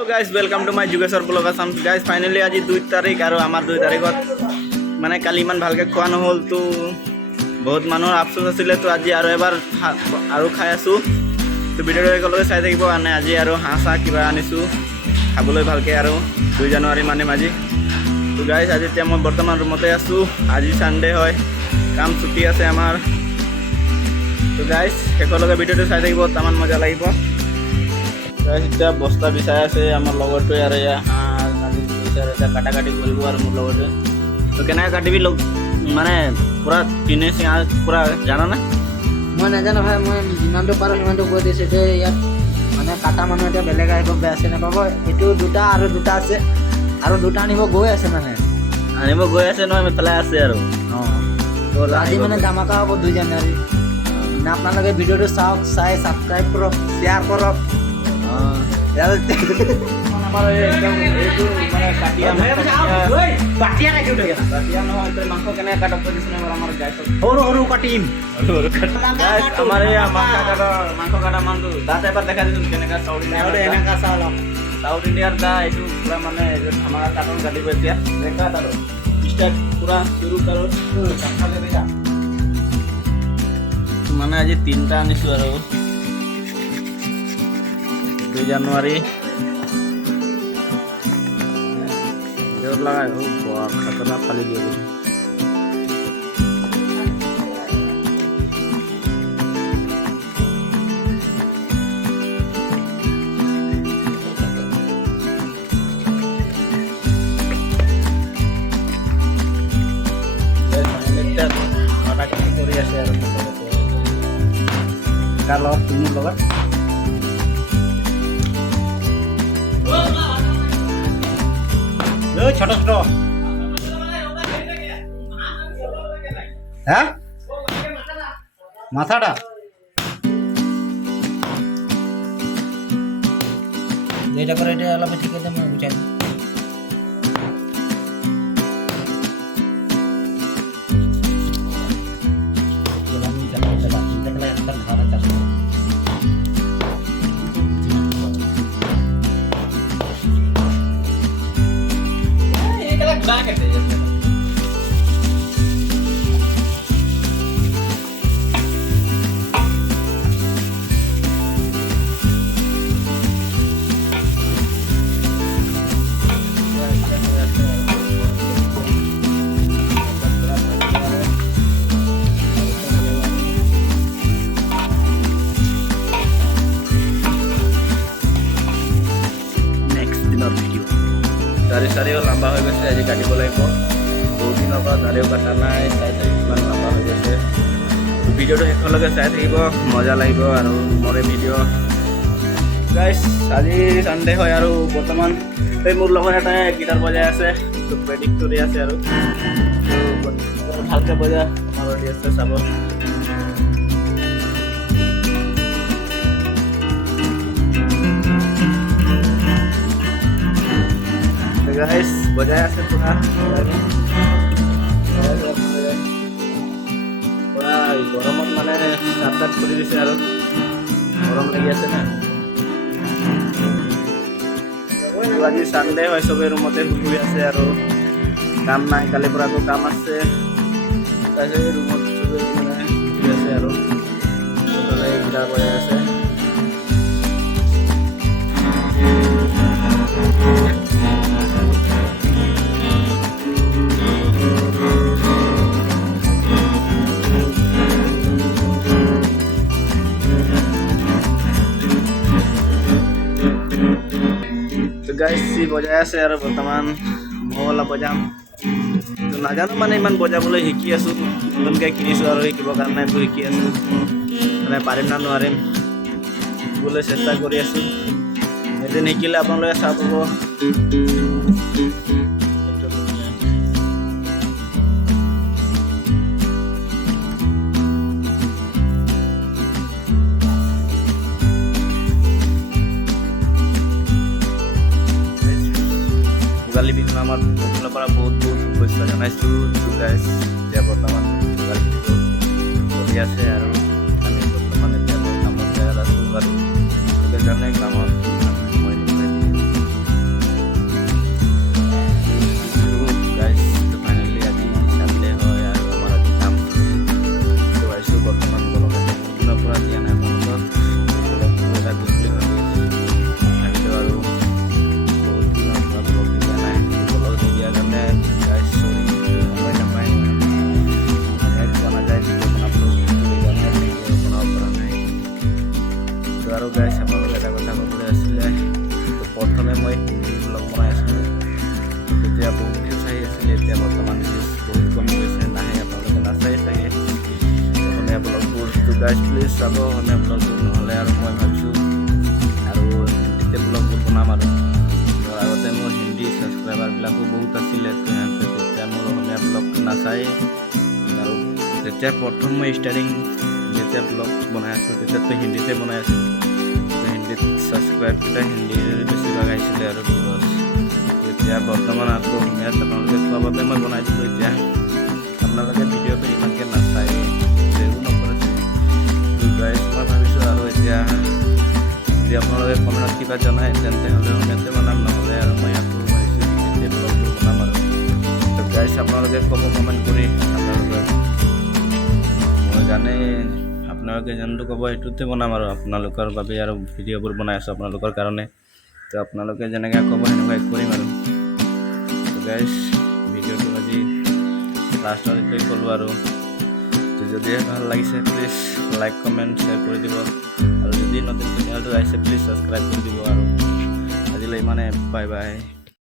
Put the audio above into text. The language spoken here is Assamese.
hello guys welcome to my Jugeshwar blog Assam guys finally आज 2 तारिख और आमार 2 तारिखत माने काली इमान भालके खुआ নহल तो बहुत मानुर आफसोस आছিলে तो आज और एबार और खाई आसो तो भिडिओ एकेलगे चाই থাকিব आने आज और हाँसा किबा आनिसु खाबले भालके और 2 জানুৱাৰী माने আজি तो गाइस आज এতিয়া মই বৰ্তমান ৰুমতে আছো আজি সানডে হয় কাম ছুটি আছে আমাৰ तो गाइस एकेलगे भिडिओটো চাই থাকিব তামান মজা লাগিব गाइस इतना बस्ता बिछाई आसे आमार लगते और काटा काटी कर मोर लगते तो केना काटिबी लोग माने पूरा पिने सिंगा पूरा जाना ना मैं नाजानो भाई मैं जिमान पारो सिमान কৈ দিছে যে ইয়াত মানে কাটা মানুহ এটা বেলেগ আহিব বেছে নাপাব এটো দুটা আৰু দুটা আছে আৰু দুটা আনিব গৈ আছে মানে নহয় পেলাই আছে আৰু আজি মানে ধামাকা হ'ব 2 জানুৱাৰী না আপোনালোকে ভিডিঅ'টো চাওক চাই সাবস্ক্ৰাইব কৰক শেয়াৰ কৰক साउथ इंडियार माने हमारा कार्टून काटिब पूरा शुरू करो माने आज 3टा आनिसु और 2 জানুৱাৰী जोर लगा बहुत खतरनाक फाली दिया kalau ini logat छोटो छोटो हाँ माथाटा যেটা করে এটা আলাদা ঠিক আছে আমি বুঝাই सारी लम्बा हो गए आज काटिब लगे बहुत दिन दाड़ियों काटा ना चाई इमान लम्बा हो गए भिडिओ शेषलगे चाई मजा लगे और मोरे भिडिओ गाइस आज सानडे है और बर्तमान मोर लगन एटा गिटार बजाई आसे तो प्रेक्टिस करि आसे और भालके बजा रेडी आसे चाब गाइस बजाय আছে পুরা পুরা গরমত মানে সাত করে দিছে আর গরম লাগি আছে না আজি সানডে হয় সবে রুমতে শুই আছে আর কাম নাই কালি পুরা তো কাম আছে তাই রুমত সবে মানে শুই আছে আর গিটার বজাই আছে गाइस सी बजाय आसे और बर्तमान मोला बजाम तो नाजानो माने इमान बजाबले शिकी आसु नतुनके किनिसु और शिकिब कारणे तो शिकी आसु माने पारिम ना नोवारिम बोले चेष्टा करि आसु एदिन शिकिले आपनलोके चाब पाबो भोगाली बिहु आमार फाলৰ পৰা बहुत बहुत शुभेच्छा जनाइছো तो गाइस এতিয়া বৰ্তমান ভোগালী বিহু চলি আছে আৰু আমি বৰ্তমান এতিয়া কামত যাই আছো আৰু সেইকাৰণে কামত মই মই হিন্দী ব্লগ বনাই আছিলোঁ তেতিয়া বহুত ভিউজ আহি আছিলে এতিয়া বৰ্তমান ভিউজ বহুত কমি গৈছে নাহে আপোনালোকে নাচাই চাগে অসমীয়া ব্লগবোৰ তো গাইজ প্লিজ চাব অসমীয়া ব্লগবোৰ নহ'লে আৰু মই ভাবিছোঁ আৰু হিন্দীতে ব্লগবোৰ বনাম আৰু আগতে মোৰ হিন্দী ছাবস্ক্ৰাইবাৰবিলাকো বহুত আছিলে তেতিয়া মোৰ অসমীয়া ব্লগ নাচায় আৰু যেতিয়া প্ৰথম মই ষ্টাৰ্টিং যেতিয়া ব্লগ বনাই আছোঁ তেতিয়াতো হিন্দীতে বনাই আছোঁ হিন্দীত ছাবস্ক্ৰাইবকেইটা হিন্দীৰ বেছিভাগ আহিছিলে আৰু ভিউজ এতিয়া বৰ্তমান আকৌ অসমীয়াত আপোনালোকে কোৱা বাবে মই বনাই দিলোঁ এতিয়া আপোনালোকে ভিডিঅ'টো ইমানকৈ নাচায় একো নকৰে গাইজ মই ভাবিছোঁ আৰু এতিয়া যদি আপোনালোকে কমেণ্টত কিবা জনায় তেন্তে হ'লে অসমীয়াতে বনাম নহ'লে আৰু মই আকৌ ভাবিছোঁ হিন্দীতে ব্লগবোৰ বনাম আৰু তো গাইজ আপোনালোকে ক'ব কমেণ্ট কৰি আপোনালোকে মই জানে আপোনালোকে যোনটো ক'ব সেইটোতে বনাম আৰু আপোনালোকৰ বাবে আৰু ভিডিঅ'বোৰ বনাই আছোঁ আপোনালোকৰ কাৰণে তো আপোনালোকে যেনেকৈ ক'ব সেনেকুৱাই কৰিম আৰু তো গাইজ ভিডিঅ'টো আজি লাষ্টলৈকে ক'লোঁ আৰু তো যদি ভাল লাগিছে প্লিজ লাইক কমেণ্ট শ্বেয়াৰ কৰি দিব আৰু যদি নতুন চেনেলটো আহিছে প্লিজ ছাবস্ক্ৰাইব কৰি দিব আৰু আজিলৈ ইমানে বাই বাই